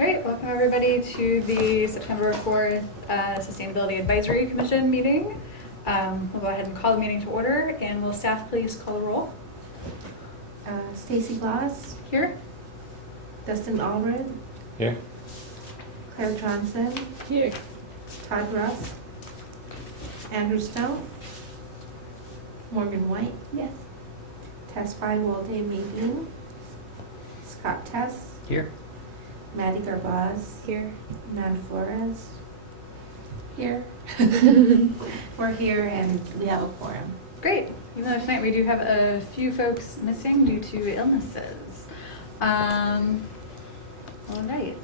All right, welcome everybody to the September 4th Sustainability Advisory Commission meeting. We'll go ahead and call the meeting to order, and will staff please call the roll? Stacy Gloss, Here. Dustin Allred, Here. Claire Johnson, Here. Todd Russ, Andrew Snow, Morgan White, Yes. Tess Walde Mayhew, Scott Tess, Here. Maddie Garbaz, Here. Amanda Flores, here. We're here and we have a quorum. Great. Even though tonight we do have a few folks missing due to illnesses. All right.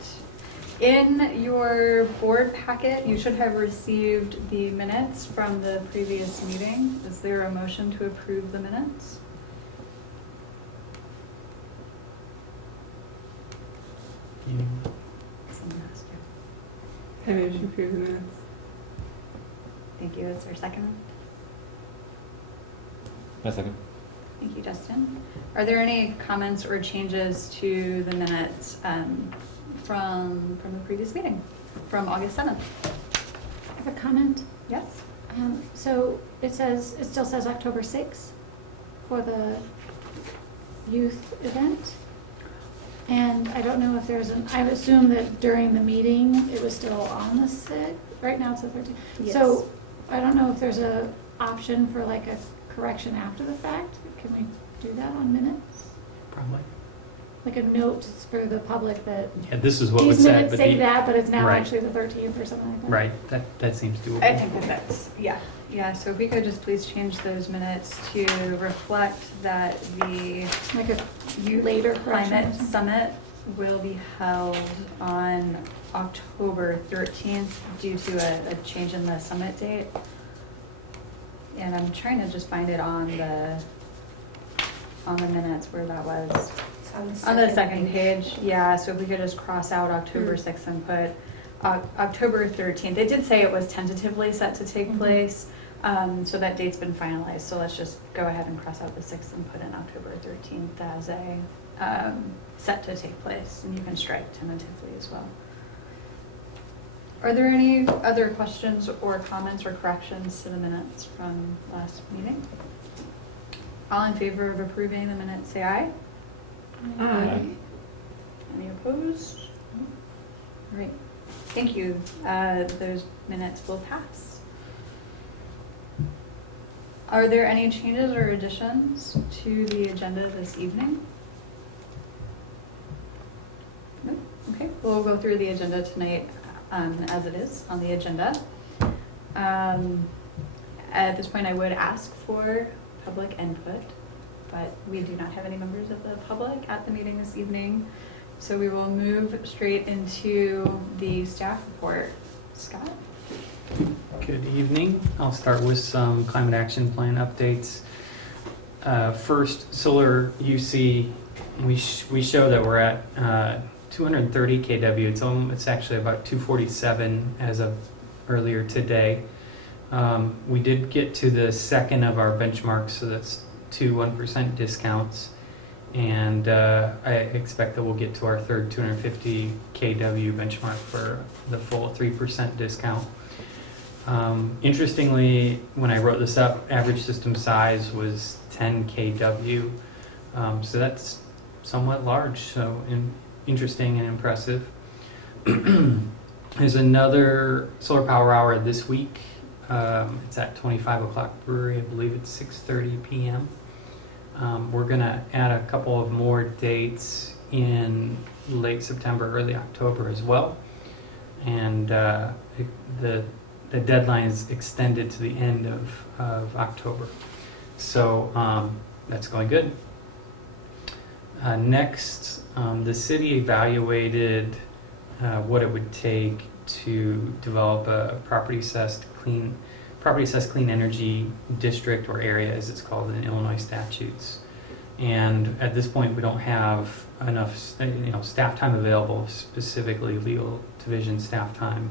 In your board packet, you should have received the minutes from the previous meeting. Is there a motion to approve the minutes? Someone has to. I motion to approve the minutes. Thank you. Is there a second? A second. Thank you, Justin. Are there any comments or changes to the minutes from the previous meeting, from August 7th? I have a comment. Yes? So it still says October 6th for the youth event. And I don't know if I would assume that during the meeting, it was still on the 6th. Right now it's the 13th. Yes. So I don't know if there's a option for like a correction after the fact. Can we do that on minutes? Probably. Like a note for the public that Yeah, this is what was these said, minutes but say the, that, but it's now Right. actually the 13th or something like that. right, that seems doable. I think that's, yeah. Yeah, so if we could just please change those minutes to reflect that the Like a Youth later correction or Climate something. Summit will be held on October 13th due to a change in the summit date. And I'm trying to just find it on the minutes where that was. It's on On the second page, yeah, so if we could just cross out October 6th and put October 13th. It did say it was tentatively set to take Mhm. place, so that date's been finalized. So let's just go ahead and cross out the 6th and put in October 13th as a set to take place. And you can strike tentatively as well. Are there any other questions or comments or corrections to the minutes from last meeting? All in favor of approving the minutes, say aye. Aye. Any opposed? All right, thank you. Those minutes will pass. Are there any changes or additions to the agenda this evening? No? Okay, we'll go through the agenda tonight as it is on the agenda. At this point, I would ask for public input, but we do not have any members of the public at the meeting this evening. So we will move straight into the staff report. Scott? Good evening. I'll start with some climate action plan updates. First, solar UC, we show that we're at 230 kW. It's actually about 247 as of earlier today. We did get to the second of our benchmarks, so that's 1% discounts. And I expect that we'll get to our third 250 kW benchmark for the full 3% discount. Interestingly, when I wrote this up, average system size was 10 kW. So that's somewhat large, so interesting and impressive. There's another solar power hour this week. It's at 25 o'clock brewery. I believe it's 6:30 p.m. We're going to add a couple of more dates in late September, early October as well. And the deadline is extended to the end of October. So that's going good. Next, the city evaluated what it would take to develop a property assessed clean energy district or area, as it's called in Illinois statutes. And at this point, we don't have enough, staff time available, specifically legal division staff time,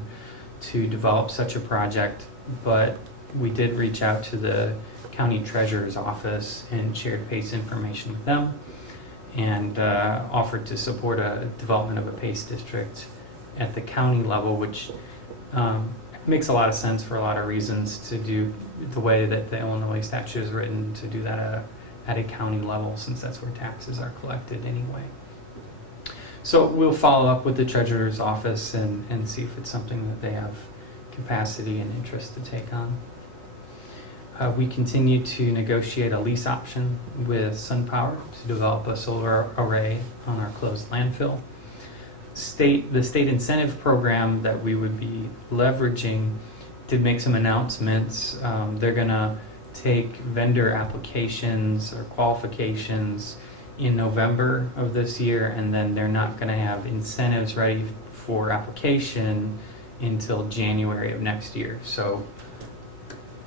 to develop such a project. But we did reach out to the county treasurer's office and shared PACE information with them, and offered to support a development of a PACE district at the county level, which makes a lot of sense for a lot of reasons to do the way that the Illinois statute is written, to do that at a county level, since that's where taxes are collected anyway. So we'll follow up with the treasurer's office and see if it's something that they have capacity and interest to take on. We continue to negotiate a lease option with SunPower to develop a solar array on our closed landfill. The state incentive program that we would be leveraging did make some announcements. They're going to take vendor applications or qualifications in November of this year, and then they're not going to have incentives ready for application until January of next year. So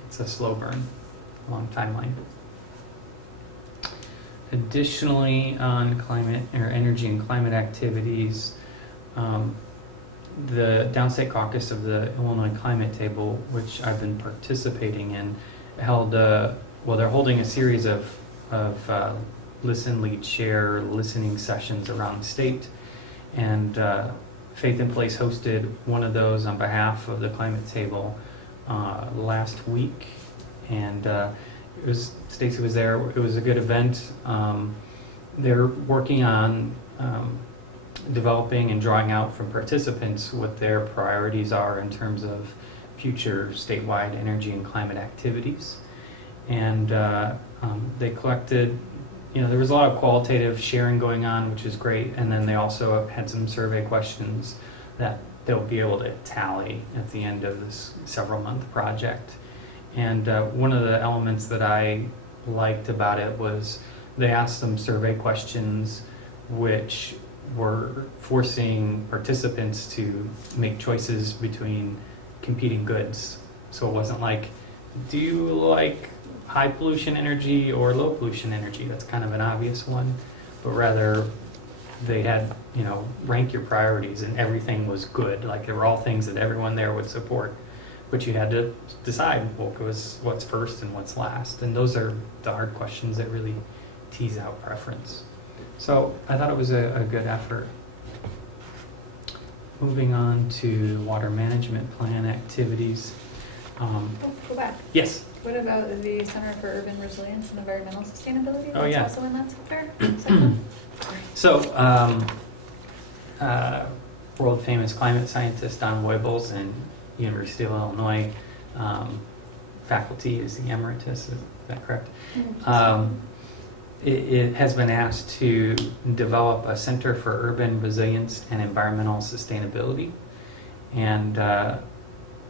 it's a slow burn, long timeline. Additionally, on climate or energy and climate activities, the Downstate Caucus of the Illinois Climate Table, which I've been participating in, held they're holding a series of listen, lead, share listening sessions around the state, and Faith in Place hosted one of those on behalf of the Climate Table last week, and Stacy was there. It was a good event. They're working on developing and drawing out from participants what their priorities are in terms of future statewide energy and climate activities. And they collected, there was a lot of qualitative sharing going on, which is great. And then they also had some survey questions that they'll be able to tally at the end of this several-month project. And one of the elements that I liked about it was they asked some survey questions which were forcing participants to make choices between competing goods. So it wasn't like, do you like high pollution energy or low pollution energy? That's kind of an obvious one. But rather, they had, rank your priorities, and everything was good. Like, there were all things that everyone there would support. But you had to decide what's first and what's last. And those are the hard questions that really tease out preference. So I thought it was a good effort. Moving on to water management plan activities. Go back. Yes. What about the Center for Urban Resilience and Environmental Sustainability? Oh, yeah. That's also in that software? So, world famous climate scientist Don Goebbels and University of Illinois faculty is the emeritus, is that correct? It has been asked to develop a Center for Urban Resilience and Environmental Sustainability. And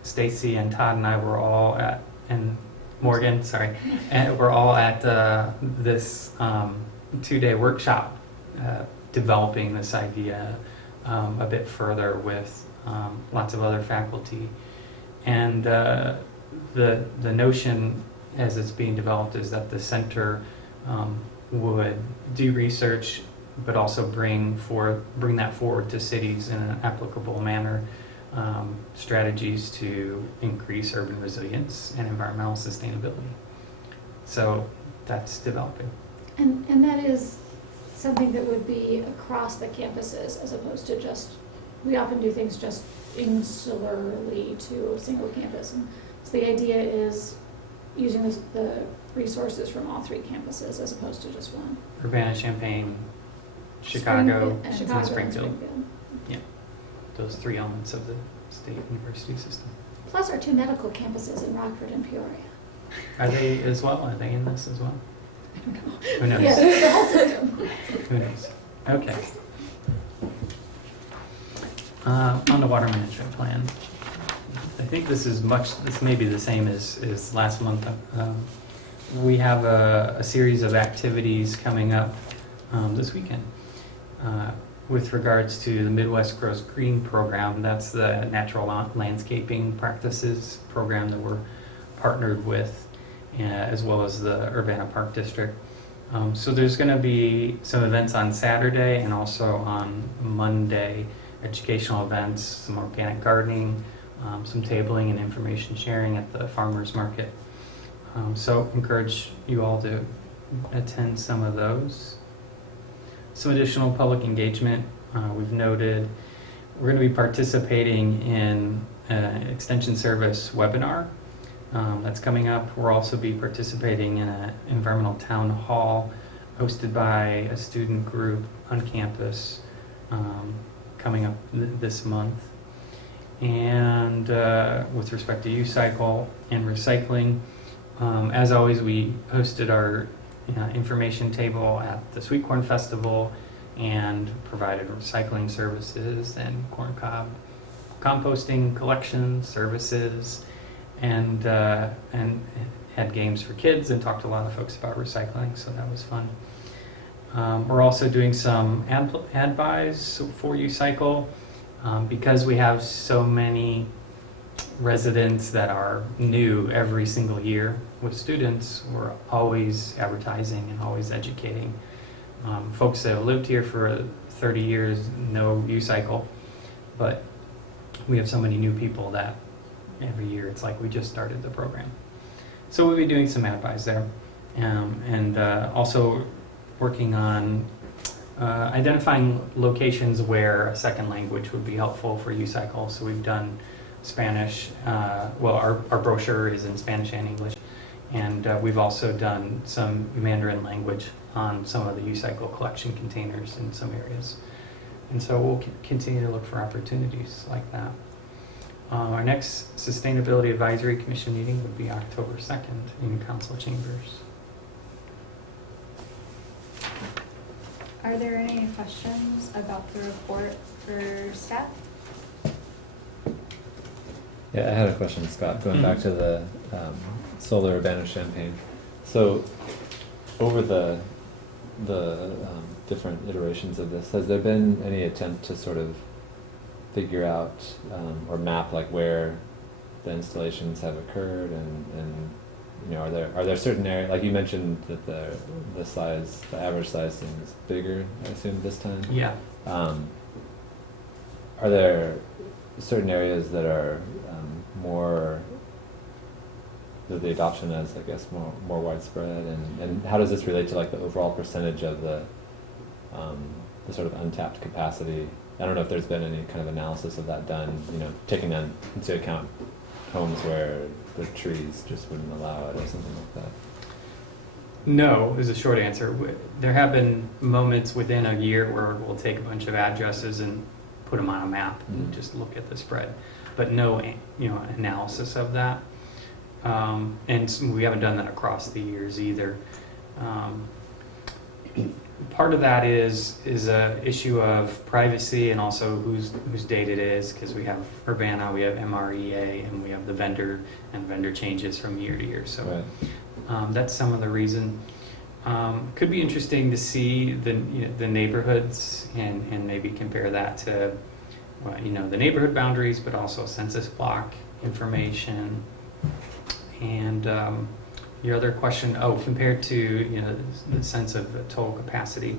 Stacy and Todd and I were all at, and Morgan, sorry, and we're all at this 2-day workshop developing this idea a bit further with lots of other faculty. And the notion as it's being developed is that the center would do research, but also bring that forward to cities in an applicable manner, strategies to increase urban resilience and environmental sustainability. So that's developing. And that is something that would be across the campuses as opposed to just, we often do things just insularly to a single campus. And so the idea is using the resources from all 3 campuses as opposed to just one. Urbana-Champaign, Chicago, and Chicago Springfield. Yeah, those 3 elements of the state university system. Plus our 2 medical campuses in Rockford and Peoria. Are they as well? Are they in this as well? I don't know. Who knows? Yes, the whole system. Who knows? Okay. On the water management plan, I think this may be the same as last month. We have a series of activities coming up this weekend with regards to the Midwest Grows Green program. That's the natural landscaping practices program that we're partnered with, as well as the Urbana Park District. So there's going to be some events on Saturday and also on Monday, educational events, some organic gardening, some tabling and information sharing at the farmers market. So encourage you all to attend some of those. Some additional public engagement we've noted. we're going to be participating in an extension service webinar that's coming up. We'll also be participating in an environmental town hall hosted by a student group on campus coming up this month. And with respect to U-Cycle and recycling, as always, we hosted our information table at the Sweet Corn Festival and provided recycling services and corn cob composting collection services, and had games for kids and talked to a lot of folks about recycling, so that was fun. We're also doing some ad buys for U-Cycle because we have so many residents that are new every single year with students. We're always advertising and always educating. Folks that have lived here for 30 years know U-Cycle, but we have so many new people that every year it's like we just started the program. So we'll be doing some ad buys there, and also working on identifying locations where a second language would be helpful for U-Cycle. So we've done Spanish, well, our brochure is in Spanish and English, and we've also done some Mandarin language on some of the U-Cycle collection containers in some areas. And so we'll continue to look for opportunities like that. Our next Sustainability Advisory Commission meeting would be October 2nd in council chambers. Are there any questions about the report for staff? Yeah, I had a question, Scott, going back to the solar Urbana-Champaign. So over the different iterations of this, has there been any attempt to sort of figure out or map like where the installations have occurred, and you know, are there certain areas, like you mentioned that the average size seems bigger, I assume, this time? Yeah. Are there certain areas that are more, that the adoption is, I guess, more widespread, and how does this relate to like the overall percentage of the sort of untapped capacity? I don't know if there's been any kind of analysis of that done, you know, taking into account homes where the trees just wouldn't allow it or something like that. No is a short answer. There have been moments within a year where we'll take a bunch of addresses and put them on a map and just look at the spread, but no, you know, analysis of that. And we haven't done that across the years either. Part of that is a issue of privacy and also whose data it is, because we have Urbana, we have MREA, and we have the vendor, and vendor changes from year to year. So Right. that's some of the reason. Could be interesting to see the neighborhoods and maybe compare that to the neighborhood boundaries, but also census block information. And your other question, compared to the sense of the total capacity,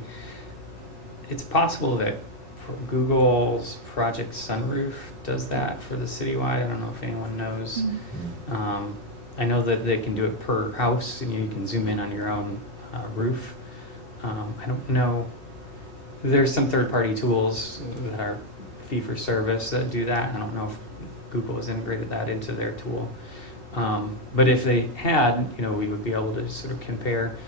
it's possible that Google's Project Sunroof does that for the citywide. I don't know if anyone knows. Mm-hmm. I know that they can do it per house, and you can zoom in on your own roof. I don't know. There's some third-party tools that are fee-for-service that do that. I don't know if Google has integrated that into their tool. But if they had, we would be able to sort of compare.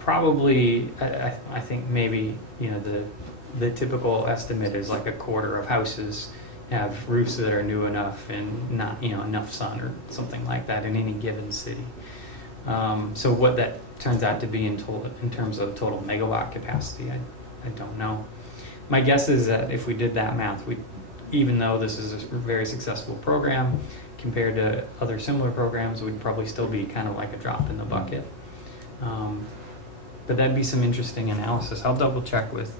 Probably, I think maybe, the typical estimate is like a quarter of houses have roofs that are new enough and not, enough sun or something like that in any given city. So what that turns out to be in terms of total megawatt capacity, I don't know. My guess is that if we did that math, even though this is a very successful program, compared to other similar programs, would probably still be kind of like a drop in the bucket. But that'd be some interesting analysis. I'll double check with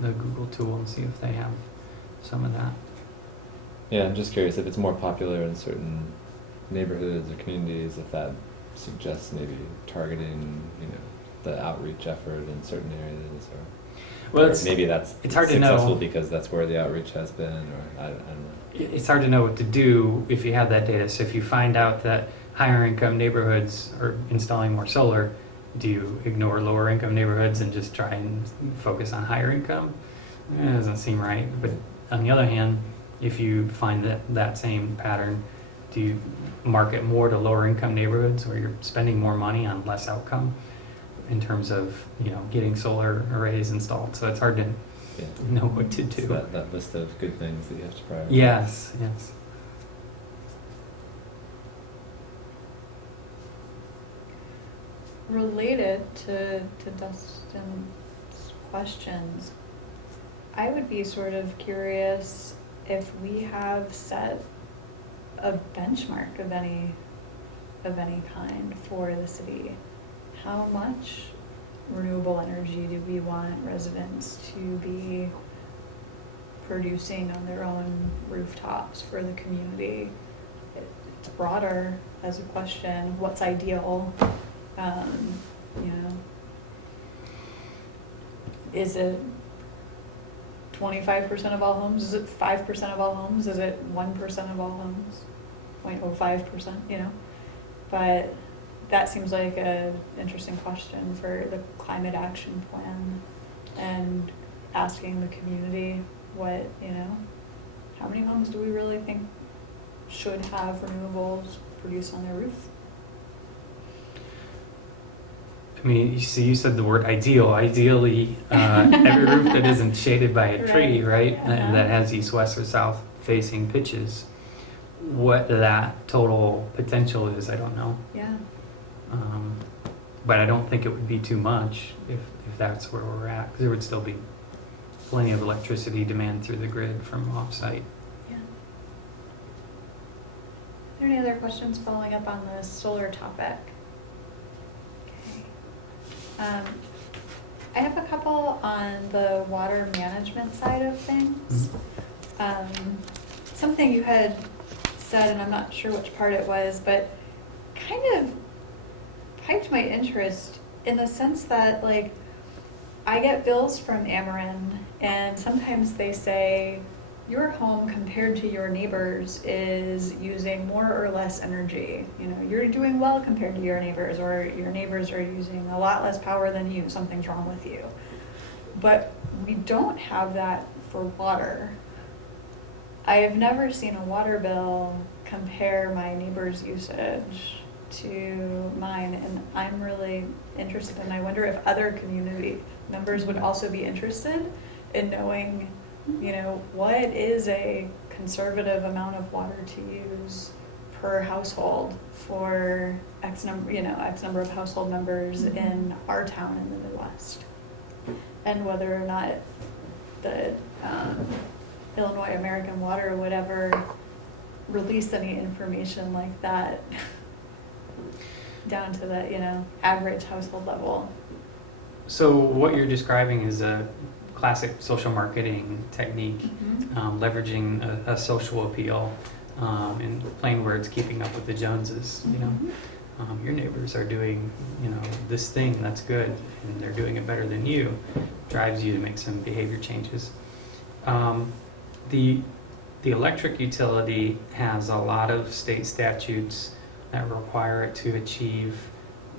the Google tool and see if they have some of that. Yeah, I'm just curious if it's more popular in certain neighborhoods or communities, if that suggests maybe targeting, the outreach effort in certain areas, or maybe it's hard successful to know because that's where the outreach has been, or I don't know. It's hard to know what to do if you have that data. So if you find out that higher income neighborhoods are installing more solar, do you ignore lower income neighborhoods and just try and focus on higher income? It doesn't seem right. But on the other hand, if you find that same pattern, do you market more to lower income neighborhoods where you're spending more money on less outcome in terms of, getting solar arrays installed? So it's hard to Yeah. know what to So do. that list of good things that you have to prioritize. Yes. Related to Dustin's questions, I would be sort of curious if we have set a benchmark of any kind for the city. How much renewable energy do we want residents to be producing on their own rooftops for the community? It's broader as a question. What's ideal? Is it 25% of all homes? Is it 5% of all homes? Is it 1% of all homes? 0.05%, But that seems like an interesting question for the climate action plan, and asking the community what, how many homes do we really think should have renewables produced on their roof? I mean, you said the word ideal. Ideally, every roof that isn't shaded by a tree, right, and that has east-west or south-facing pitches, what that total potential is, I don't know. Yeah. But I don't think it would be too much if that's where we're at, because there would still be plenty of electricity demand through the grid from off-site. Yeah. Are there any other questions following up on the solar topic? Okay. I have a couple on the water management side of things. Something you had said, and I'm not sure which part it was, but kind of piqued my interest in the sense that, like, I get bills from Ameren, and sometimes they say your home compared to your neighbors is using more or less energy. You're doing well compared to your neighbors, or your neighbors are using a lot less power than you. Something's wrong with you. But we don't have that for water. I have never seen a water bill compare my neighbor's usage to mine, and I'm really interested, and I wonder if other community members would also be interested in knowing, what is a conservative amount of water to use per household for X number of household members in our town in the Midwest, and whether or not the Illinois American Water would ever release any information like that down to the average household level. So what you're describing is a classic social marketing technique, leveraging a social appeal, in plain words, keeping up with the Joneses. Your neighbors are doing, this thing that's good, and they're doing it better than you, drives you to make some behavior changes. The electric utility has a lot of state statutes that require it to achieve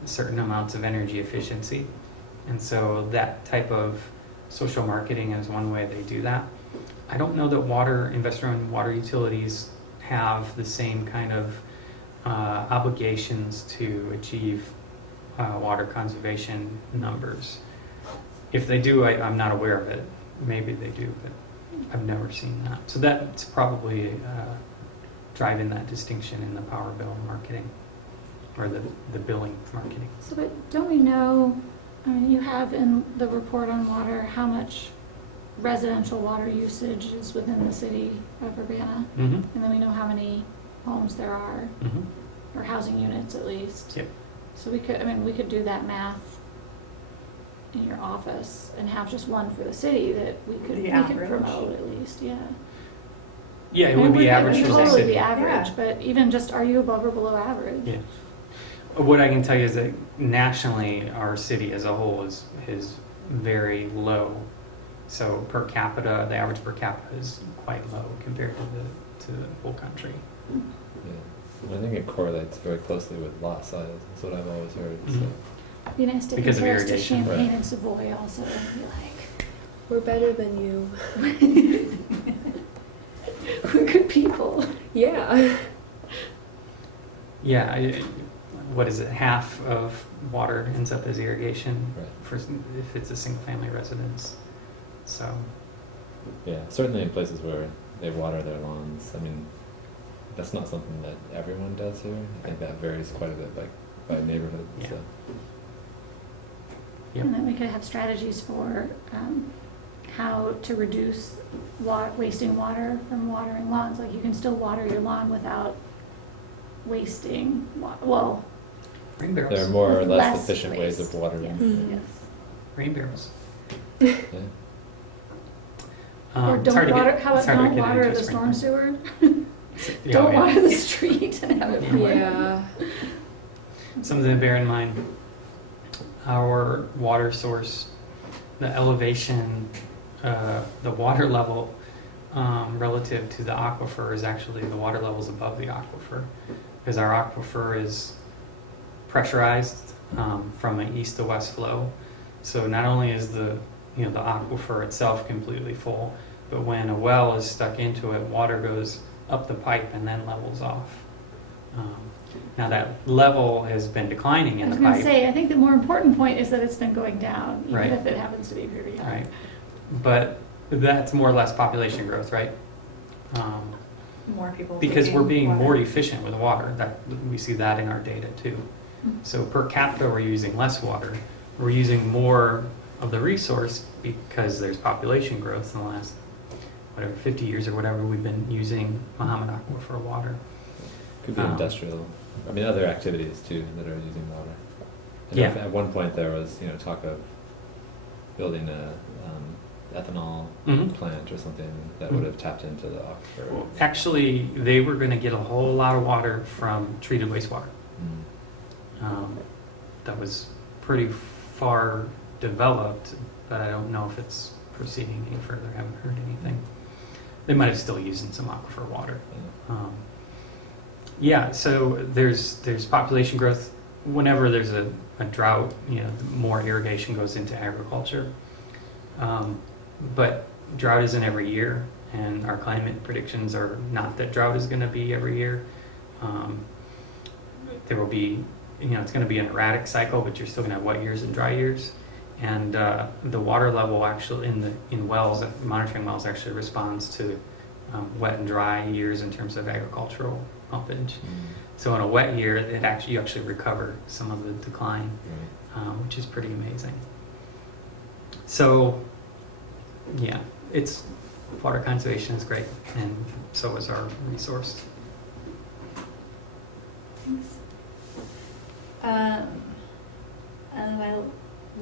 certain amounts of energy efficiency. And so that type of social marketing is one way they do that. I don't know that investor-owned water utilities have the same kind of obligations to achieve water conservation numbers. If they do, I'm not aware of it. Maybe they do, but I've never seen that. So that's probably driving that distinction in the power bill marketing, or the billing marketing. So, but don't we know, you have in the report on water how much residential water usage is within the city of Urbana? Mm-hmm. And then we know how many homes there are, or housing units at least. Yep. So we could do that math in your office and have just one for the city that we could average. promote at least, yeah. Yeah, it would be average for the Totally city. be average, Yeah. but even just, are you above or below average? Yeah. What I can tell you is that nationally, our city as a whole is very low. So per capita, the average per capita is quite low compared to the whole country. Yeah. I think it correlates very closely with lot size. That's what I've always heard. So. It'd be nice to Because of compare us to irrigation, Champaign right. and Savoy also, and be like, We're better than you. We're good people. Yeah. Yeah, what is it, half of water ends up as irrigation Right. if it's a single-family residence, so. Yeah, certainly in places where they water their lawns. I mean, that's not something that everyone does here. I think that varies quite a bit by neighborhood. Yeah. So. Yep. And then we could have strategies for how to reduce wasting water from watering lawns. Like you can still water your lawn without wasting, well, Rain barrels. There are more or With less less efficient ways waste. of watering. yes, Mhm. yes. Rain barrels. Yeah. Or It's hard don't to water, get- how it's about hard to don't get water into the a storm sprinkler. sewer? Yeah, Don't yeah. water the street and have it Yeah. pour. Yeah. Something to bear in mind, our water source, the elevation, the water level relative to the aquifer is actually the water levels above the aquifer, because our aquifer is pressurized from an east to west flow. So not only is the aquifer itself completely full, but when a well is stuck into it, water goes up the pipe and then levels off. Now that level has been declining I in was the gonna pipe. say, I think the more important point is that it's been going down, even Right. if it happens to be pretty high. Right, but that's more or less population growth, right? More people. Because we're taking being water. more efficient with water, that, we see that in our data too. So per capita, we're using less water. We're using more of the resource because there's population growth in the last, 50 years or whatever, we've been using Muhammad Aquifer water. Could be industrial. I mean, other activities too that are using water. I know Yeah. At one point there was, talk of building a ethanol Mhm. plant or something that Mhm. would have tapped into the aquifer. Well, actually, they were gonna get a whole lot of water from treated wastewater. Mm. That was pretty far developed, but I don't know if it's proceeding any further. I haven't heard anything. They might have still using some aquifer water. Yeah, so there's population growth. Whenever there's a drought, more irrigation goes into agriculture. But drought isn't every year, and our climate predictions are not that drought is going to be every year. There will be, it's going to be an erratic cycle, but you're still going to have wet years and dry years. And the water level actually in wells, monitoring wells, actually responds to wet and dry years in terms of agricultural pumpage. So in a wet year, you actually recover some of the decline, which is pretty amazing. So, yeah, water conservation is great, and so is our resource. Thanks. And my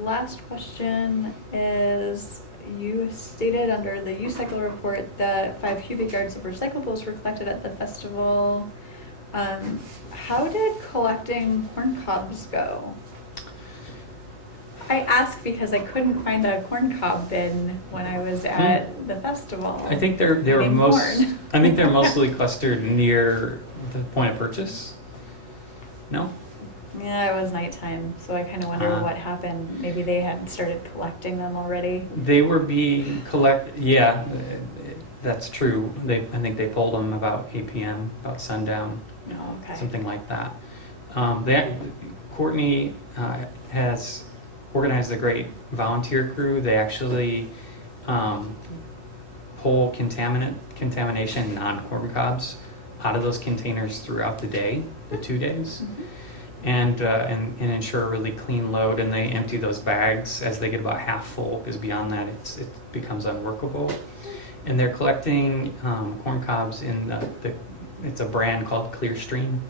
last question is, you stated under the youth cycle report that 5 cubic yards of recyclables were collected at the festival. How did collecting corn cobs go? I ask because I couldn't find a corn cob bin when I was at the festival. I think they're Named corn. I think they're mostly clustered near the point of purchase. No? Yeah, it was nighttime, so I kind of wonder Ah. what happened. Maybe they had started collecting them already. They were being yeah, that's true. I think they pulled them about 8 p.m., about sundown, No, okay. something like that. Courtney has organized a great volunteer crew. They actually pull contamination, non-corn cobs, out of those containers throughout the day, the 2 days. And ensure a really clean load, and they empty those bags as they get about half full, because beyond that it becomes unworkable. And they're collecting corn cobs in it's a brand called Clearstream.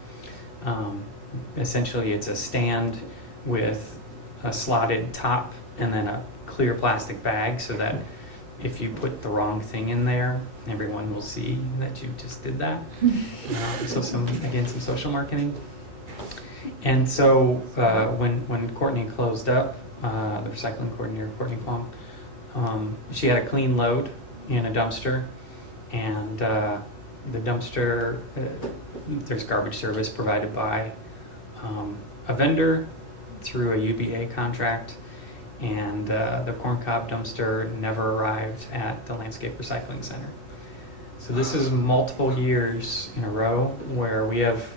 Essentially it's a stand with a slotted top and then a clear plastic bag, so that if you put the wrong thing in there, everyone will see that you just did that. So some social marketing. And so when Courtney closed up, the recycling coordinator, Courtney Kwong, she had a clean load in a dumpster, and the dumpster, there's garbage service provided by a vendor through a UBA contract, and the corn cob dumpster never arrived at the Landscape Recycling Center. So this is multiple years in a row where we have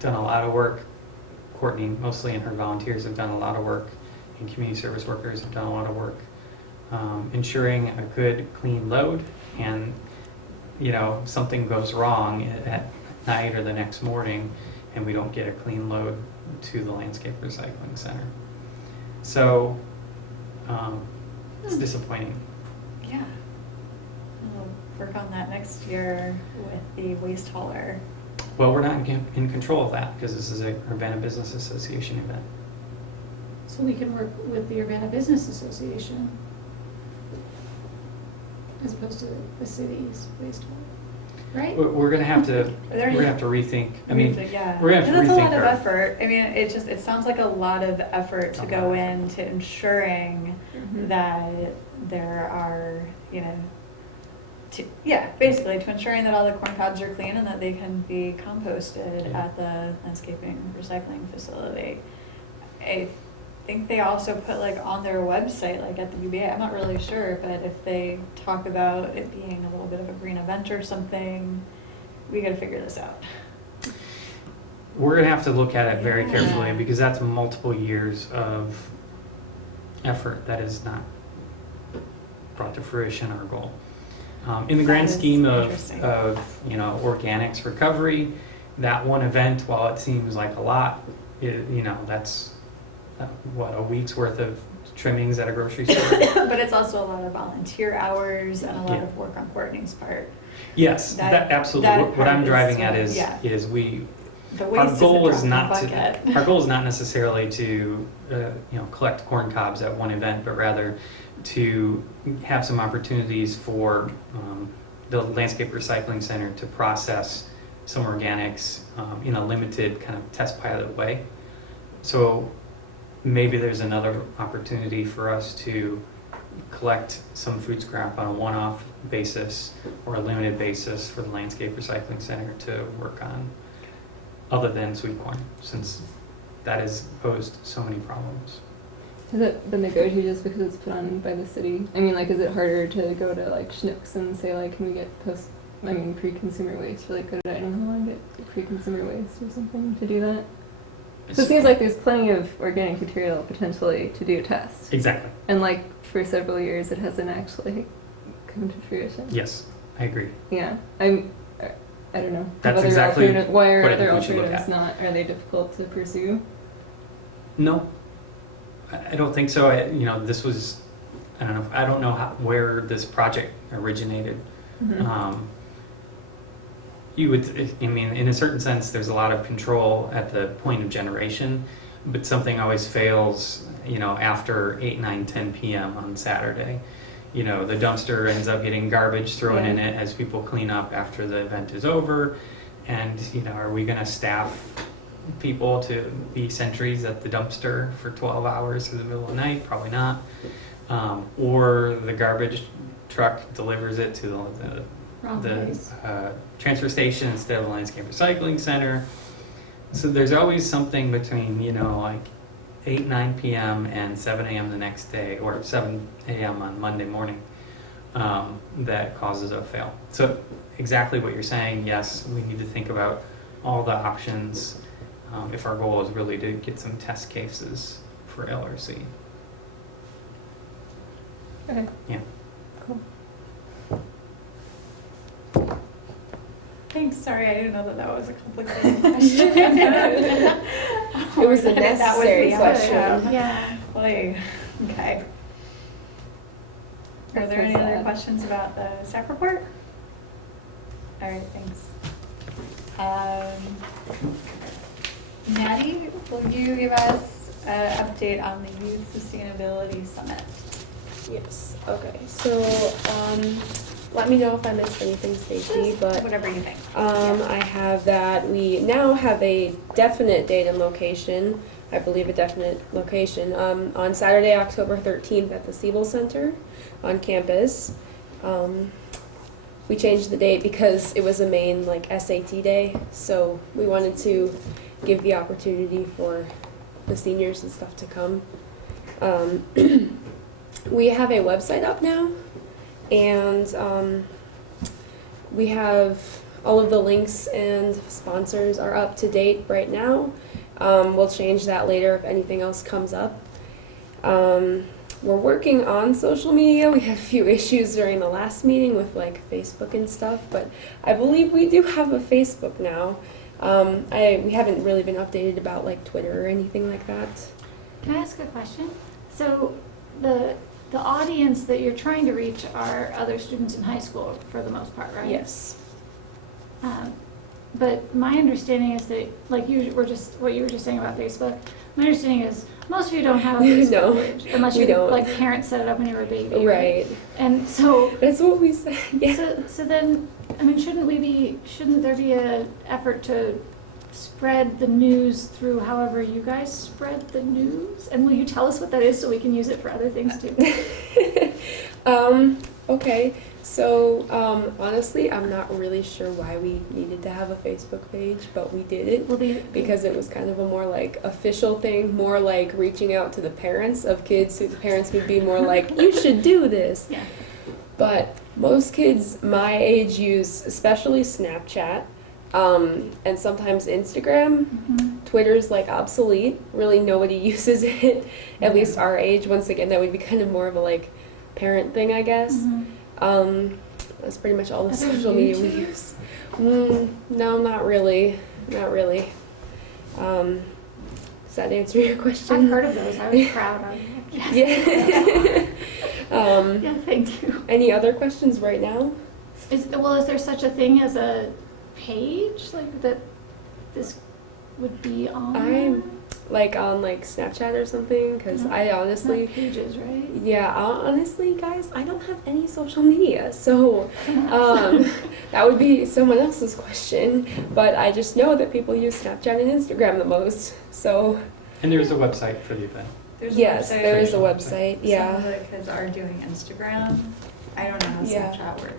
done a lot of work. Courtney, mostly, and her volunteers have done a lot of work, and community service workers have done a lot of work, ensuring a good, clean load. And something goes wrong at night or the next morning, and we don't get a clean load to the landscape recycling center. So it's disappointing. Yeah. We'll work on that next year with the waste hauler. Well, we're not in control of that because this is a Urbana Business Association event. So we can work with the Urbana Business Association as opposed to the city's waste hauler, right? We're gonna have to rethink. I mean, Yeah. we're gonna have to That's a lot rethink of our. effort. I mean, it sounds like a lot of effort to go into ensuring that there are, basically to ensuring that all the corn cobs are clean and that they can be composted Yeah. at the landscaping recycling facility. I think they also put on their website, at the UBA, I'm not really sure, but if they talk about it being a little bit of a green event or something, we gotta figure this out. We're gonna have to look at it very Yeah. carefully because that's multiple years of effort that is not brought to fruition our goal. In the That grand is scheme interesting. of organics recovery, that one event, while it seems like a lot, that's a week's worth of trimmings at a grocery store. But it's also a lot of volunteer hours and a lot Yeah. of work on Courtney's part. Yes, That- absolutely. that What part I'm is driving at what- is yeah. we. The Our waste goal is is a drop not in the bucket. to. Our goal is not necessarily to collect corn cobs at one event, but rather to have some opportunities for the landscape recycling center to process some organics in a limited kind of test pilot way. So maybe there's another opportunity for us to collect some food scrap on a one-off basis or a limited basis for the landscape recycling center to work on, other than sweet corn, since that has posed so many problems. Has it been the go-to just because it's put on by the city? I mean, is it harder to go to Schnucks and say can we get pre-consumer waste, or go to Dining Hall and get pre-consumer waste or something to do that? So it seems like there's plenty of organic material potentially to do a test. Exactly. And for several years it hasn't actually come to fruition. Yes, I agree. Yeah. I don't know. That's exactly why are what I other think we should look alternatives at. not? Are they difficult to pursue? No, I don't think so. This was, I don't know where this project originated. Mm-hmm. You would, in a certain sense, there's a lot of control at the point of generation, but something always fails, after 8, 9, 10 p.m. on Saturday. The dumpster ends up getting garbage thrown in it as people clean up after the event is over. And, are we going to staff people to be sentries at the dumpster for 12 hours in the middle of the night? Probably not. Or the garbage truck delivers it to Wrong the place. transfer station instead of the landscape recycling center. So there's always something between 8, 9 p.m. and 7 a.m. the next day, or 7 a.m. on Monday morning, that causes a fail. So exactly what you're saying, yes, we need to think about all the options if our goal is really to get some test cases for LRC. Okay. Yeah. Cool. Thanks, sorry, I didn't know that was a complicated question. It was a That was necessary the question. outcome. Yeah. Boy, okay. Are That's there so any other sad. questions about the staff report? All right, thanks. Maddie, will you give us an update on the Youth Sustainability Summit? Yes, okay, so, let me know if I missed anything, Stacy, but, Whatever you think. I have that we now have a definite date and location, I believe a definite location, on Saturday, October 13th at the Siebel Center on campus. We changed the date because it was a main SAT day, so we wanted to give the opportunity for the seniors and stuff to come. We have a website up now, and we have all of the links and sponsors are up to date right now. We'll change that later if anything else comes up. We're working on social media. We had a few issues during the last meeting with like Facebook and stuff, but I believe we do have a Facebook now. We haven't really been updated about like Twitter or anything like that. Can I ask a question? So the audience that you're trying to reach are other students in high school for the most part, right? Yes. But my understanding is that, like you were just, what you were just saying about Facebook, my understanding is most of you don't have a Facebook No, page unless we you don't. like parents set it up when you were a baby. Right. And so, That's what we said. Yeah. so then, I mean, shouldn't there be a effort to spread the news through however you guys spread the news? And will you tell us what that is so we can use it for other things too? Okay. So, honestly, I'm not really sure why we needed to have a Facebook page, but we did it Will be because it was kind of a more like official thing, more like reaching out to the parents of kids whose parents would be more like, you should do this. Yeah. But most kids my age use especially Snapchat, and sometimes Instagram. Mhm. Twitter's like obsolete. Really nobody uses it, at least our age. Once again, that would be kind of more of a like parent thing, I guess. Mhm. That's pretty much all the Is there social media we YouTube? use. No, not really. Not really. Does that answer your question? I've heard of those. I was proud of. Yeah. Yeah, thank you. Any other questions right now? Is there such a thing as a page like that this would be on? I'm like on like Snapchat or something, because No, I Not honestly, pages, right? yeah, honestly, guys, I don't have any social media, so Come on. that would be someone else's question. But I just know that people use Snapchat and Instagram the most. So And there's a website for the event. There's a yes, website. there is a There's a website. Some Yeah. of the kids are doing Instagram. I don't know how Yeah. Snapchat works.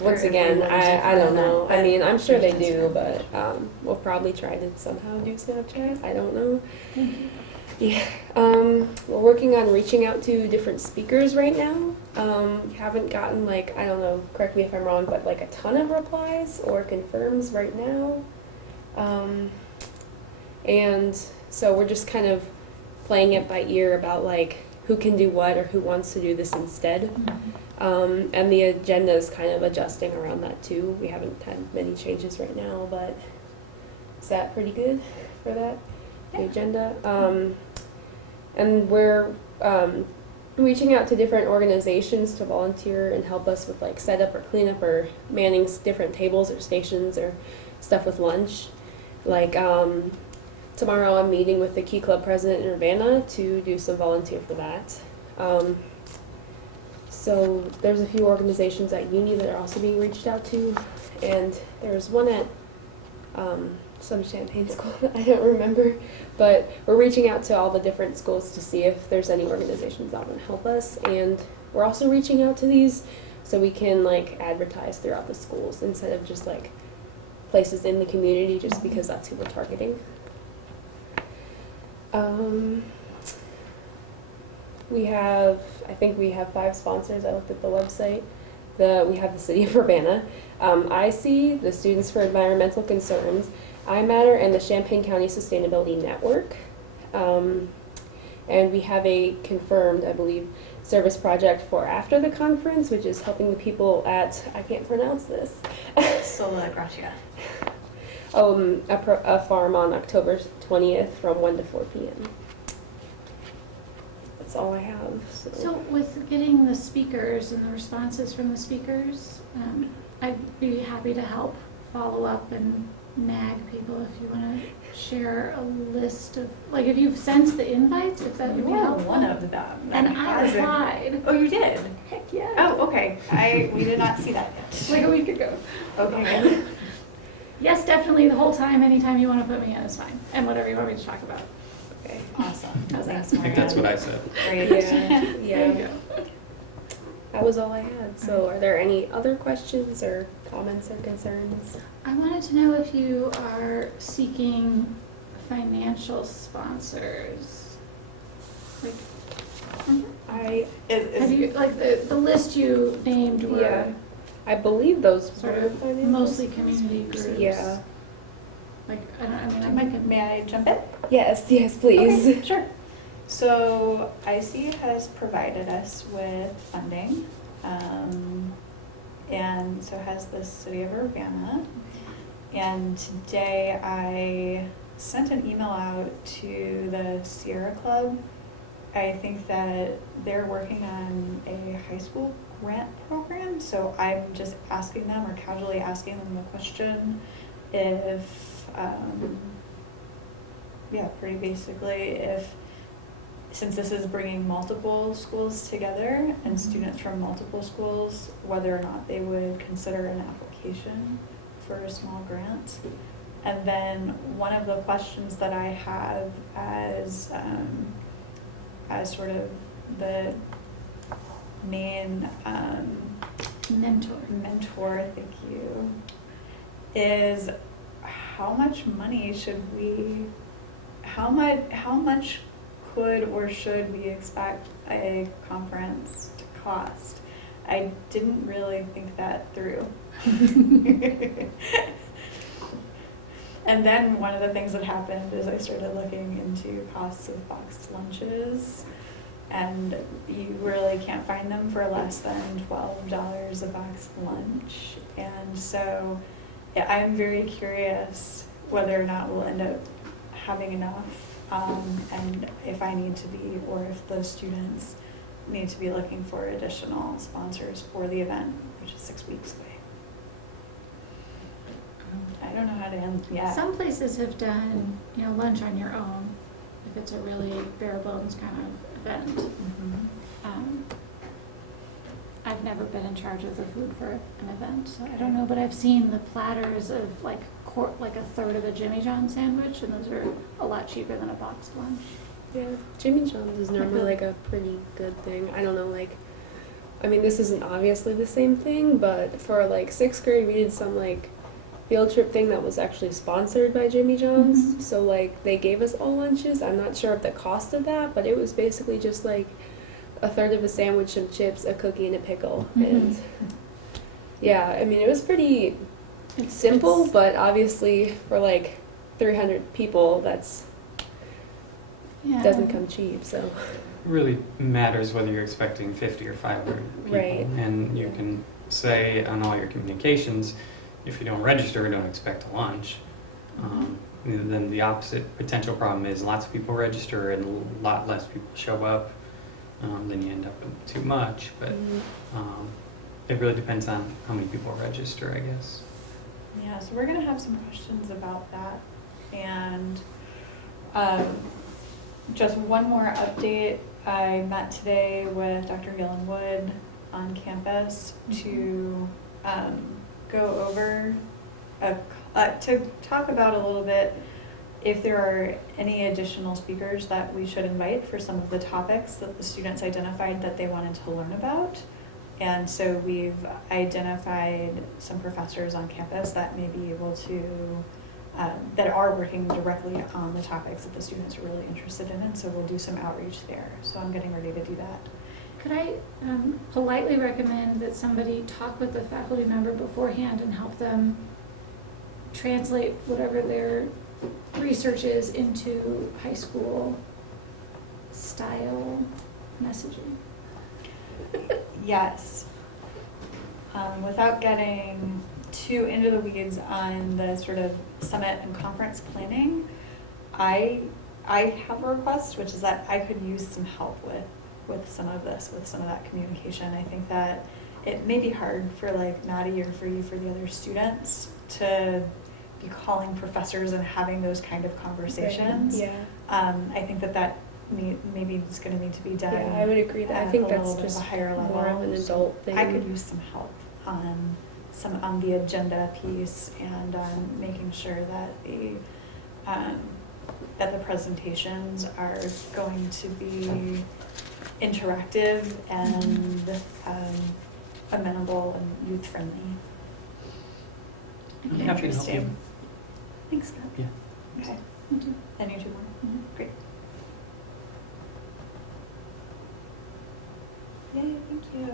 Once Or if again, they use it I for don't that, know. I but mean, I'm sure they there's do, Instagram. but we'll probably try to somehow do Snapchat. I don't know. Thank you. Yeah, we're working on reaching out to different speakers right now. We haven't gotten like, I don't know, correct me if I'm wrong, but like a ton of replies or confirms right now. And so we're just kind of playing it by ear about like who can do what or who wants to do this instead. And the agenda is kind of adjusting around that too. We haven't had many changes right now, but is that pretty good for that? The agenda. And we're reaching out to different organizations to volunteer and help us with like setup or cleanup or manning different tables or stations or stuff with lunch. Like tomorrow I'm meeting with the Key Club president in Urbana to do some volunteer for that. So there's a few organizations at Uni that are also being reached out to, and there's one at some Champaign school that I don't remember, but we're reaching out to all the different schools to see if there's any organizations that want to help us, and we're also reaching out to these so we can like advertise throughout the schools instead of just like places in the community, just because that's who we're targeting. I think we have 5 sponsors. I looked at the website. We have the City of Urbana, IC, the Students for Environmental Concerns, iMatter, and the Champaign County Sustainability Network. And we have a confirmed, I believe, service project for after the conference, which is helping the people at, I can't pronounce this, Sola Gracia. a farm on October 20th from 1 to 4 p.m. That's all I have. So with getting the speakers and the responses from the speakers, I'd be happy to help follow up and nag people if you want to share a list of, like if you've sent the invites, if that would be You are helpful. one of them. And That I hasn't- replied. Oh, you did? Heck yeah. Oh, okay. We did not see that yet. Like a week ago. Okay. Yes, definitely, the whole time, anytime you want to put me in is fine, and whatever you want me to talk about. Okay. Awesome. How's that? Thanks, I think that's what I said. Great. Yeah, There you yeah. go. That was all I had. So are there any other questions or comments or concerns? I wanted to know if you are seeking financial sponsors. Like, I have you, like, the list you named were, Yeah. I believe those Sort were of financial mostly sponsors. community groups. Yeah. Like, I mean, I might May I jump in? Yes, please. Okay, sure. So IC has provided us with funding, and so has the city of Urbana. And today I sent an email out to the Sierra Club. I think that they're working on a high school grant program, so I'm just asking them, or casually asking them the question, if yeah, pretty basically, if, since this is bringing multiple schools together and students from multiple schools, whether or not they would consider an application for a small grant. And then one of the questions that I have as sort of the main mentor, thank you, is how much money should we, how much could or should we expect a conference to cost? I didn't really think that through. And then one of the things that happened is I started looking into costs of boxed lunches, and you really can't find them for less than $12 a boxed lunch. And so yeah, I'm very curious whether or not we'll end up having enough, and if I need to be, or if the students need to be looking for additional sponsors for the event, which is 6 weeks away. I don't know how to end yet. Some places have done, lunch on your own, if it's a really bare bones kind of event. Mhm. I've never been in charge of the food for an event, so I don't know, but I've seen the platters of like a third of a Jimmy John sandwich, and those are a lot cheaper than a boxed lunch. Yeah, Jimmy John's is normally like a pretty good thing. I don't know, like, I mean, this isn't obviously the same thing, but for like 6th grade, we did some like field trip thing that was actually sponsored by Jimmy John's. Mhm. So like they gave us all lunches. I'm not sure of the cost of that, but it was basically just like a third of a sandwich, some chips, a cookie, and a pickle. Mhm. And yeah, I mean, it was pretty simple, but obviously for like 300 people, that's Yeah. doesn't come cheap. So It really matters whether you're expecting 50 or 500 people. Right. And you can say on all your communications, if you don't register, don't expect a lunch. And then the opposite potential problem is lots of people register and a lot less people show up. Then you end up with too much. But it really depends on how many people register, I guess. Yeah, so we're gonna have some questions about that. And just one more update. I met today with Dr. Gillen Wood on campus to go over, to talk about a little bit if there are any additional speakers that we should invite for some of the topics that the students identified that they wanted to learn about. And so we've identified some professors on campus that may be able to, that are working directly on the topics that the students are really interested in, and so we'll do some outreach there. So I'm getting ready to do that. Could I politely recommend that somebody talk with the faculty member beforehand and help them translate whatever their research is into high school style messaging? Yes. Without getting too into the weeds on the sort of summit and conference planning, I have a request, which is that I could use some help with some of this, with some of that communication. I think that it may be hard for like Nadia or for you, for the other students, to be calling professors and having those kind of conversations. yeah, I think that maybe it's going to need to be done. yeah, I would agree that. I at think a that's little bit of just a higher level. more of an adult thing. I could use some help on the agenda piece and on making sure that the presentations are going to be interactive and amenable and youth friendly. I'm happy to help you. Thanks, Scott. Yeah. Okay. Me too. And you two more? Great. Yay, thank you.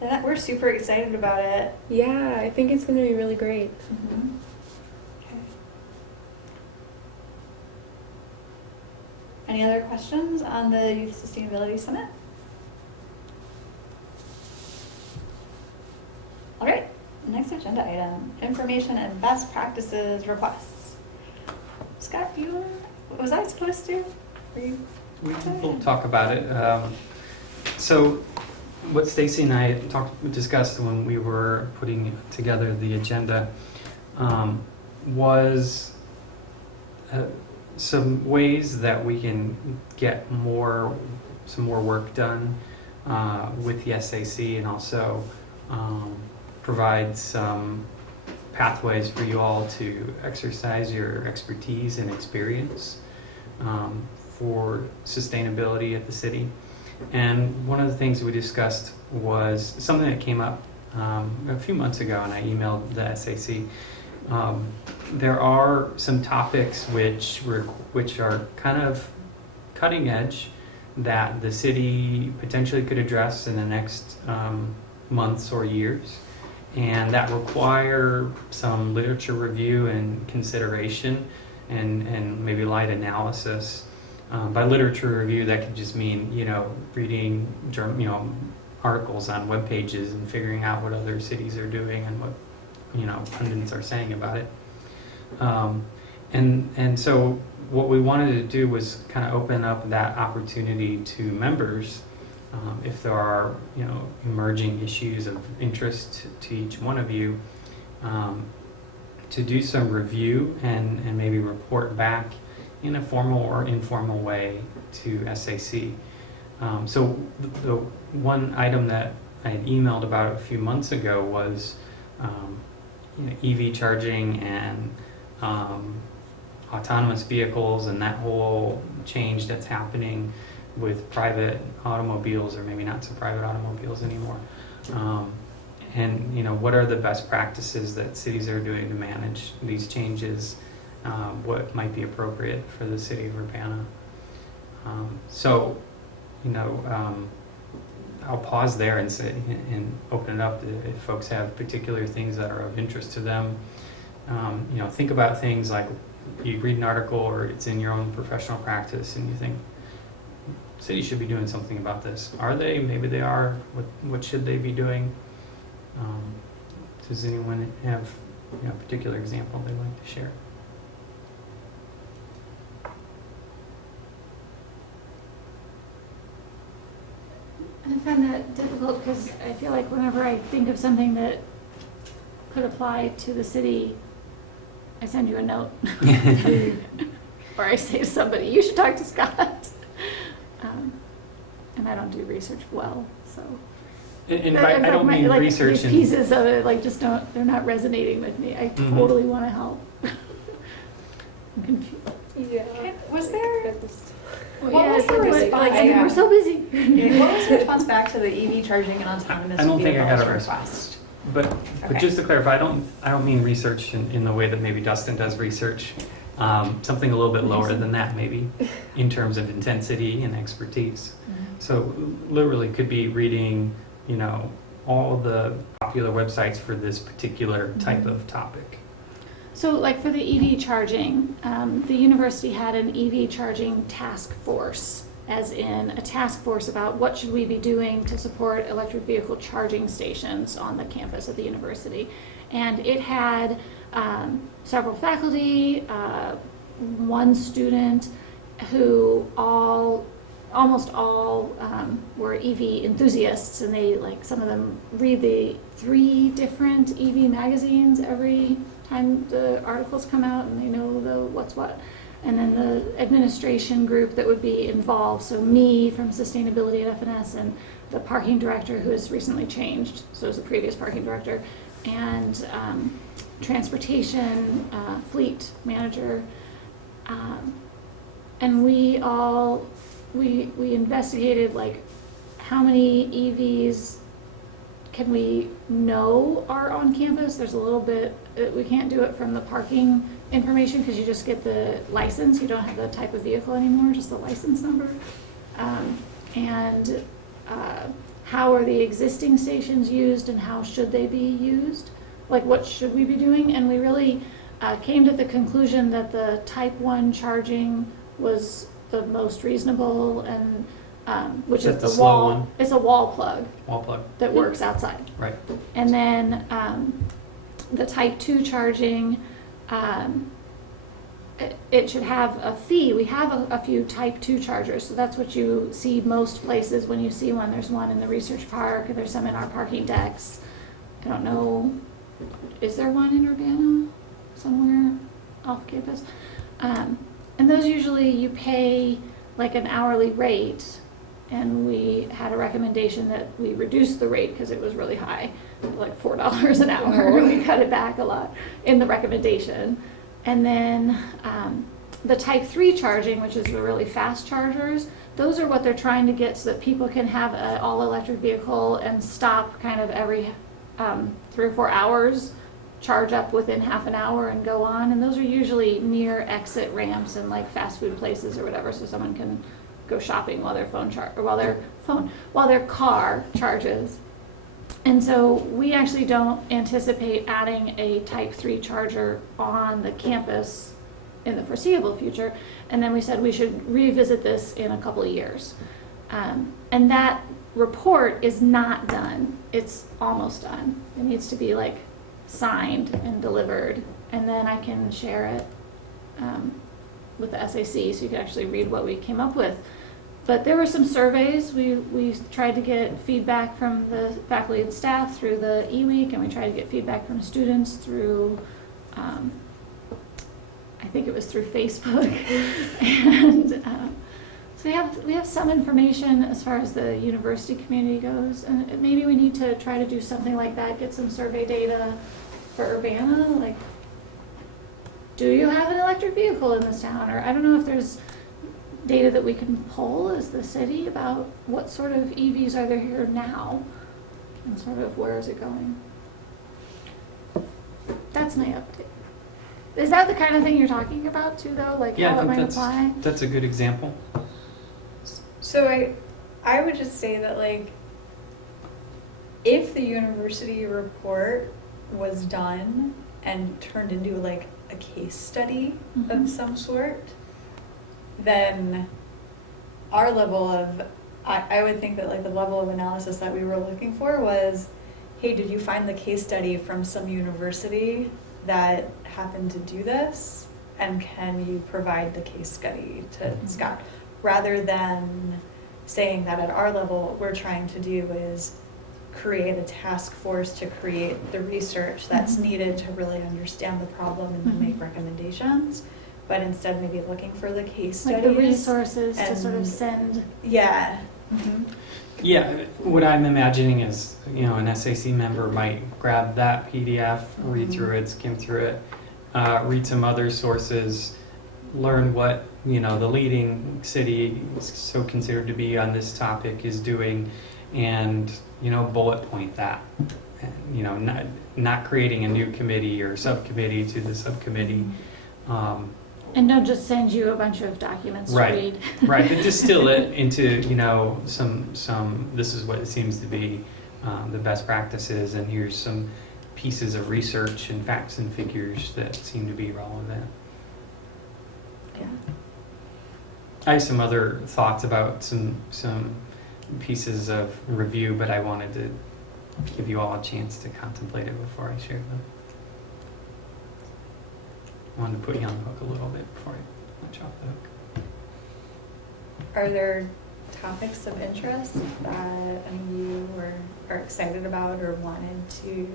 We're super excited about it. Yeah, I think it's going to be really great. Okay. Any other questions on the Youth Sustainability Summit? All right, next agenda item, information and best practices requests. Scott, was I supposed to? Were you? We'll talk about it. So what Stacy and I discussed when we were putting together the agenda was some ways that we can get some more work done with the SAC, and also provide some pathways for you all to exercise your expertise and experience for sustainability at the city. And one of the things we discussed was something that came up a few months ago, and I emailed the SAC. There are some topics which are kind of cutting edge that the city potentially could address in the next months or years, and that require some literature review and consideration and maybe light analysis. By literature review, that could just mean, reading, articles on web pages and figuring out what other cities are doing and what, pundits are saying about it. And so what we wanted to do was kind of open up that opportunity to members, if there are, emerging issues of interest to each one of you, to do some review and maybe report back in a formal or informal way to SAC. So the one item that I had emailed about a few months ago was EV charging and autonomous vehicles, and that whole change that's happening with private automobiles, or maybe not so private automobiles anymore. And what are the best practices that cities are doing to manage these changes? What might be appropriate for the city of Urbana. So, I'll pause there and say and open it up if folks have particular things that are of interest to them. Think about things like you read an article or it's in your own professional practice and you think, city should be doing something about this. Are they? Maybe they are. What should they be doing? Does anyone have a particular example they'd like to share? I find that difficult because I feel like whenever I think of something that could apply to the city, I send you a note. Or I say to somebody, you should talk to Scott. And I don't do research well, so. And I don't mean research. These pieces of it, they're not resonating with me. I totally want to help. I'm confused. Yeah. Was there? Well, What was the response? we're so busy. What was the response back to the EV charging and autonomous I don't think I got a vehicles response. But Okay. just to clarify, I don't mean research in the way that maybe Dustin does research. Something a little bit lower than that, maybe, in terms of intensity and expertise. So literally could be reading, all the popular websites for this particular type of topic. So for the EV charging, the university had an EV charging task force, as in a task force about what should we be doing to support electric vehicle charging stations on the campus of the university. And it had several faculty, one student who almost all were EV enthusiasts, and they some of them read the 3 different EV magazines every time the articles come out, and they know the what's what. And then the administration group that would be involved, so me from sustainability at FNS, and the parking director who has recently changed, so it was the previous parking director, and transportation, fleet manager, and we investigated how many EVs can we know are on campus. There's a little bit, we can't do it from the parking information because you just get the license. You don't have the type of vehicle anymore, just the license number. And how are the existing stations used and how should they be used? Like, what should we be doing? And we really came to the conclusion that the type 1 charging was the most reasonable, and which Is is that the the slow wall. one? It's a wall plug Wall plug. that works outside. Right. And then the type 2 charging, it should have a fee. We have a few type 2 chargers, so that's what you see most places when you see one. There's one in the research park, and there's some in our parking decks. I don't know, is there one in Urbana somewhere off campus? And those usually you pay like an hourly rate, and we had a recommendation that we reduce the rate because it was really high, like $4 an hour. We cut it back a lot in the recommendation. And then the type 3 charging, which is the really fast chargers, those are what they're trying to get so that people can have an all-electric vehicle and stop kind of every 3 or 4 hours, charge up within half an hour and go on. And those are usually near exit ramps and like fast food places or whatever, so someone can go shopping while their while their car charges. And so we actually don't anticipate adding a type 3 charger on the campus in the foreseeable future. And then we said we should revisit this in a couple of years. And that report is not done. It's almost done. It needs to be like signed and delivered, and then I can share it with the SAC so you can actually read what we came up with. But there were some surveys. We tried to get feedback from the faculty and staff through the e-week, and we tried to get feedback from students through, I think it was through Facebook. And so we have some information as far as the university community goes, and maybe we need to try to do something like that, get some survey data for Urbana, like, do you have an electric vehicle in this town? Or I don't know if there's data that we can pull as the city about what sort of EVs are there here now, and sort of where is it going. That's my update. Is that the kind of thing you're talking about too, though? Like Yeah, how I it think might apply? that's a good example. So I would just say that, like, if the university report was done and turned into like a case study Mhm. of some sort, then our level of, I would think that like the level of analysis that we were looking for was, hey, did you find the case study from some university that happened to do this? And can you provide the case study to Scott? Rather than saying that at our level, what we're trying to do is create a task force to create the research that's Mhm. needed to really understand the problem and then make Mhm. recommendations, but instead maybe looking for the case Like studies. the resources to sort of and- send. Yeah. Yeah, what I'm imagining is, an SAC member might grab that PDF, read through it, skim through it, read some other sources, learn what, the leading city so considered to be on this topic is doing, and, bullet point that. And, not creating a new committee or subcommittee to the subcommittee. And don't just send you a bunch of documents to Right. read. Right, but distill it into, some, this is what it seems to be the best practices, and here's some pieces of research and facts and figures that seem to be relevant. Yeah. I have some other thoughts about some pieces of review, but I wanted to give you all a chance to contemplate it before I share them. I wanted to put you on the hook a little bit before I let you off the hook. Are there topics of interest that any of you are excited about or wanted to,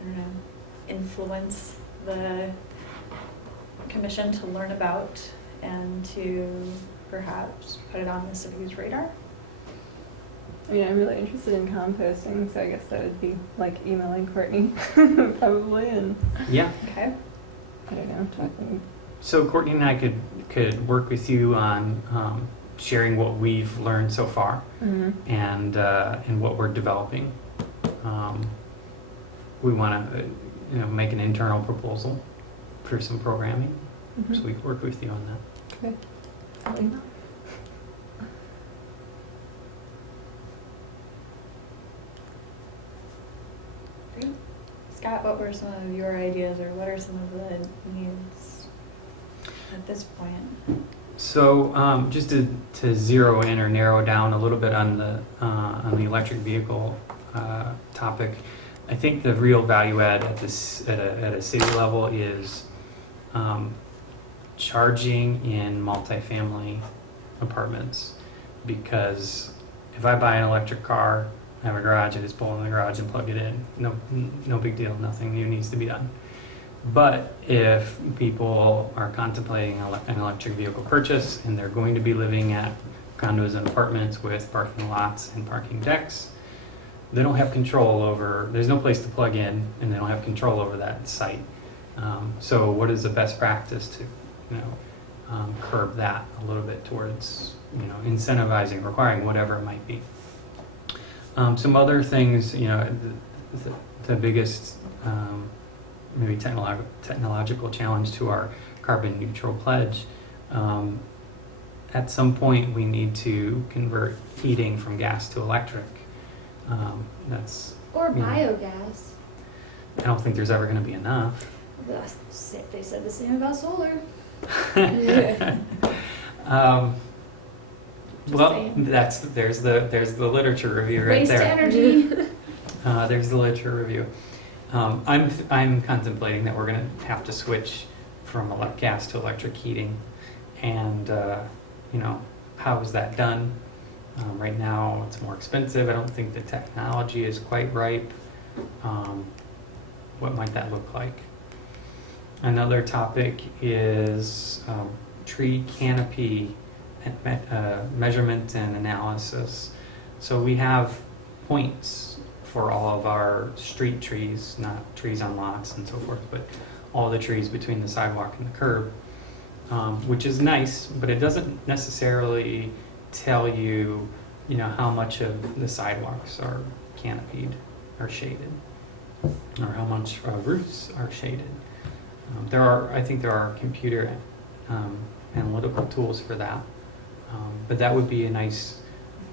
I don't know, influence the commission to learn about and to perhaps put it on the city's radar? I mean, I'm really interested in composting, so I guess that would be like emailing Courtney, probably, and Yeah. Okay. I don't know, talking. So Courtney and I could work with you on sharing what we've learned so far and what we're developing. We want to make an internal proposal for some programming, so we can work with you on that. Okay. I'll email. Scott, what were some of your ideas, or what are some of the needs at this point? So just to zero in or narrow down a little bit on the electric vehicle topic, I think the real value add at a city level is charging in multifamily apartments, because if I buy an electric car, I have a garage, I just pull in the garage and plug it in. No big deal, nothing new needs to be done. But if people are contemplating an electric vehicle purchase and they're going to be living at condos and apartments with parking lots and parking decks, they don't have control over, there's no place to plug in, and they don't have control over that site. So what is the best practice to, curb that a little bit towards, incentivizing, requiring, whatever it might be. Some other things, the biggest maybe technological challenge to our carbon neutral pledge, at some point we need to convert heating from gas to electric. That's, Or Yeah. biogas. I don't think there's ever going to be enough. They said the same about solar. Just Well, saying. there's the literature review right Waste there. energy. There's the literature review. I'm contemplating that we're going to have to switch from gas to electric heating, and how is that done? Right now, it's more expensive. I don't think the technology is quite ripe. What might that look like? Another topic is tree canopy measurement and analysis. So we have points for all of our street trees, not trees on lots and so forth, but all the trees between the sidewalk and the curb, which is nice, but it doesn't necessarily tell you, how much of the sidewalks are canopied or shaded, or how much roofs are shaded. I think there are computer analytical tools for that, but that would be a nice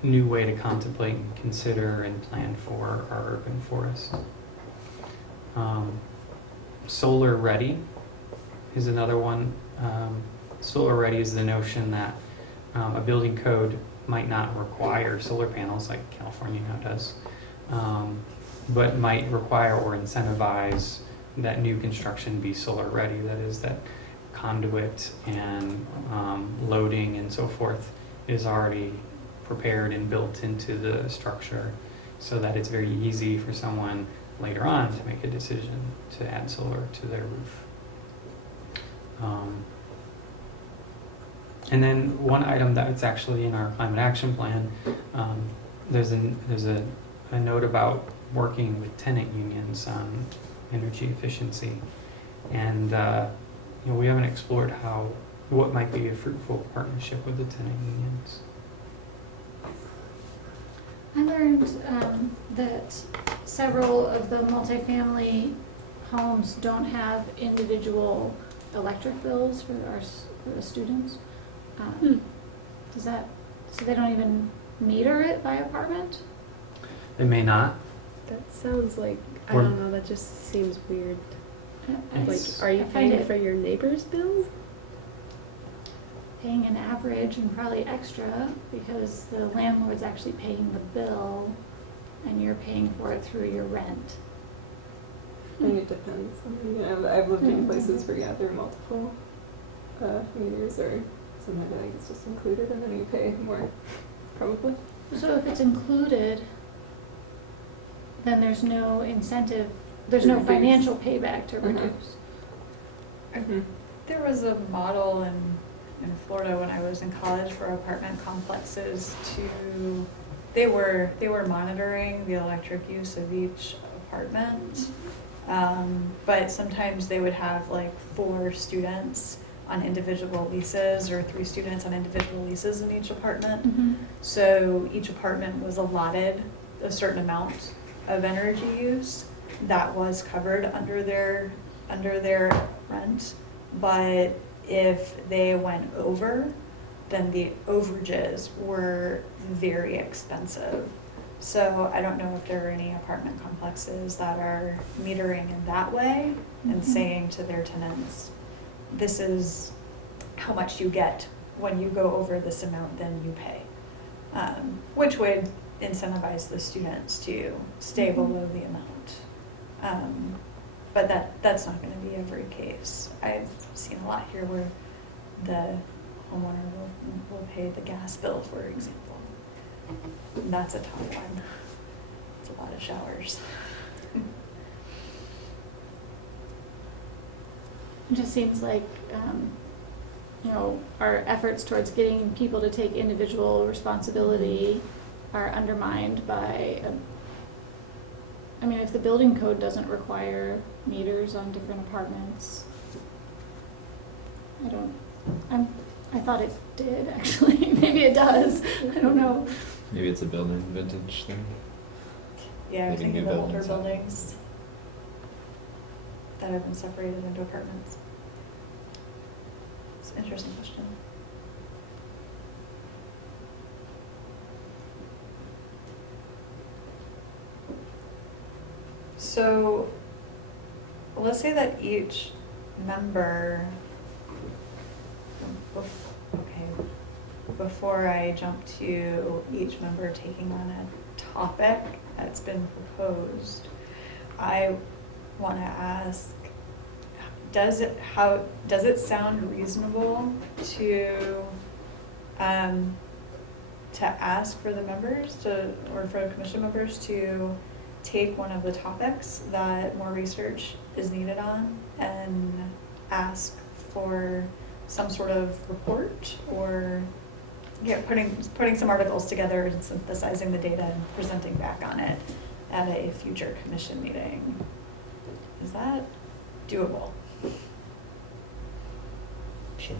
new way to contemplate and consider and plan for our urban forest. Solar ready is another one. Solar ready is the notion that a building code might not require solar panels like California now does, but might require or incentivize that new construction be solar ready. That is, that conduit and loading and so forth is already prepared and built into the structure, so that it's very easy for someone later on to make a decision to add solar to their roof. And then one item that's actually in our climate action plan, there's a note about working with tenant unions on energy efficiency, and we haven't explored what might be a fruitful partnership with the tenant unions. I learned that several of the multifamily homes don't have individual electric bills for the students. So they don't even meter it by apartment? They may not. That sounds like, I Or- don't know, that just seems weird. Like, It's- are you I find paying it for your neighbor's bill? paying an average and probably extra because the landlord's actually paying the bill and you're paying for it through your rent. I mean, it depends. I've lived in places where there are multiple meters, or sometimes I think it's just included and then you pay more, probably. So if it's included, then there's no incentive, there's no Reduce. financial payback to Mhm. reduce. Mm-hmm. There was a model in Florida when I was in college for apartment complexes they were monitoring the electric use of each apartment. But sometimes they would have like 4 students on individual leases or 3 students on individual leases in each apartment. Mm-hmm. So each apartment was allotted a certain amount of energy use that was covered under their rent. But if they went over, then the overages were very expensive. So I don't know if there are any apartment complexes that are metering in that way and Mhm. saying to their tenants, this is how much you get when you go over this amount, then you pay. Which would incentivize the students to stay Mhm. below the amount. But that's not gonna be every case. I've seen a lot here where the homeowner will pay the gas bill, for example. And that's a tough one. It's a lot of showers. It just seems like, you know, our efforts towards getting people to take individual responsibility are undermined by, I mean, if the building code doesn't require meters on different apartments, I thought it did, actually. Maybe it does. I don't know. Maybe it's a building vintage thing. Yeah, I was Maybe thinking new of older buildings have- buildings that have been separated into apartments. It's an interesting question. So, let's say that each member, before I jump to each member taking on a topic that's been proposed, I want to ask, does it sound reasonable to ask for the members or for commission members to take one of the topics that more research is needed on and ask for some sort of report, or putting some articles together and synthesizing the data and presenting back on it at a future commission meeting? Is that doable? Sure.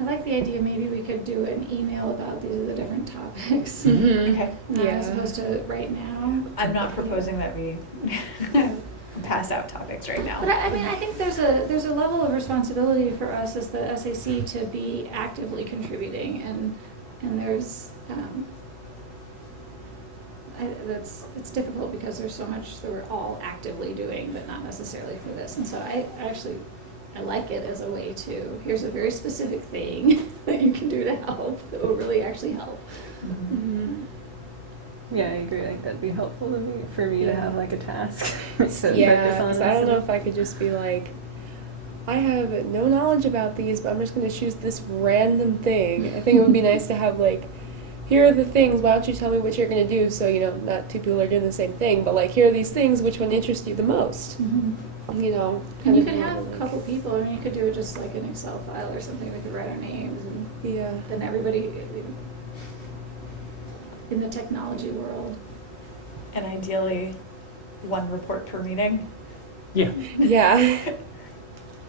I like the idea, maybe we could do an email about these are the different topics. Okay. As opposed to right now. I'm not proposing that we pass out topics right now. But I mean, I think there's a level of responsibility for us as the SAC to be actively contributing, and there's, it's difficult because there's so much that we're all actively doing, but not necessarily for this. And so I like it as a way to, here's a very specific thing that you can do to help, that will really actually help. Mhm. Mhm. Yeah, I agree. Like that'd be helpful for me to have like a task to focus Yeah, on. 'cause I don't know if I could just be like, I have no knowledge about these, but I'm just going to choose this random thing. I think it would be nice to have like, here are the things, why don't you tell me what you're going to do, so, you know, not two people are doing the same thing, but like, here are these things, which one interests you the most? You know, And you kind could of have a like- couple people, I mean, you could do it just like an Excel file or something, we could write our names, and Yeah. then everybody, in the technology world. And ideally, one report per meeting. Yeah. Yeah.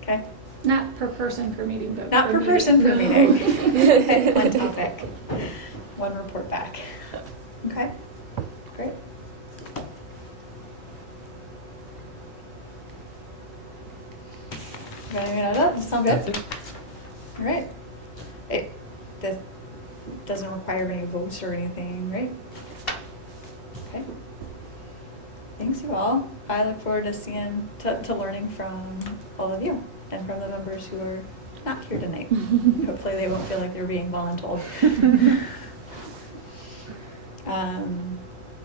Okay. Not per person per meeting, but Not per person per meeting. meeting. One topic, one report back. Okay, great. Got anything out of that? Sound good? All right. That doesn't require any votes or anything, right? Okay. Thanks you all. I look forward to learning from all of you and from the members who are not here tonight. Hopefully they won't feel like they're being voluntold.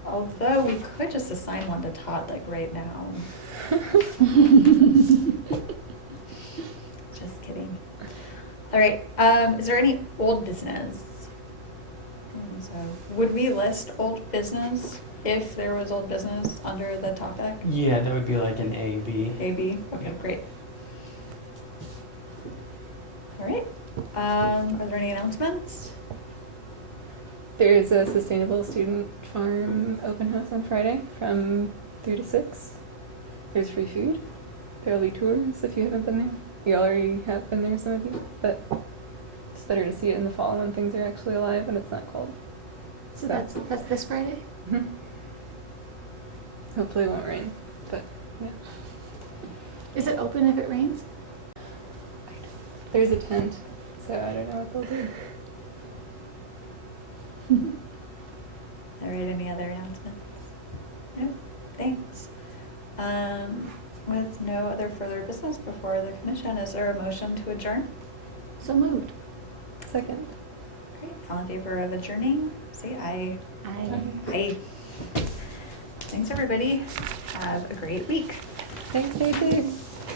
Although we could just assign one to Todd like right now. Just kidding. All right, is there any old business? So would we list old business if there was old business under the topic? Yeah, that would be like an A, B. A, B? Okay, great. All right, are there any announcements? There is a sustainable student farm open house on Friday from 3 to 6. There's free food. There'll be tours if you haven't been there. You already have been there, some of you, but it's better to see it in the fall when things are actually alive and it's not cold. So that's this Friday? Mhm. Hopefully it won't rain, but yeah. Is it open if it rains? There's a tent so I don't know what they'll do. All right, any other announcements? No, thanks. With no other further business before the commission, is there a motion to adjourn? So moved. Second. Great, all in favor of adjourning, say aye. Aye. Thanks, everybody. Have a great week. Thanks, Stacey.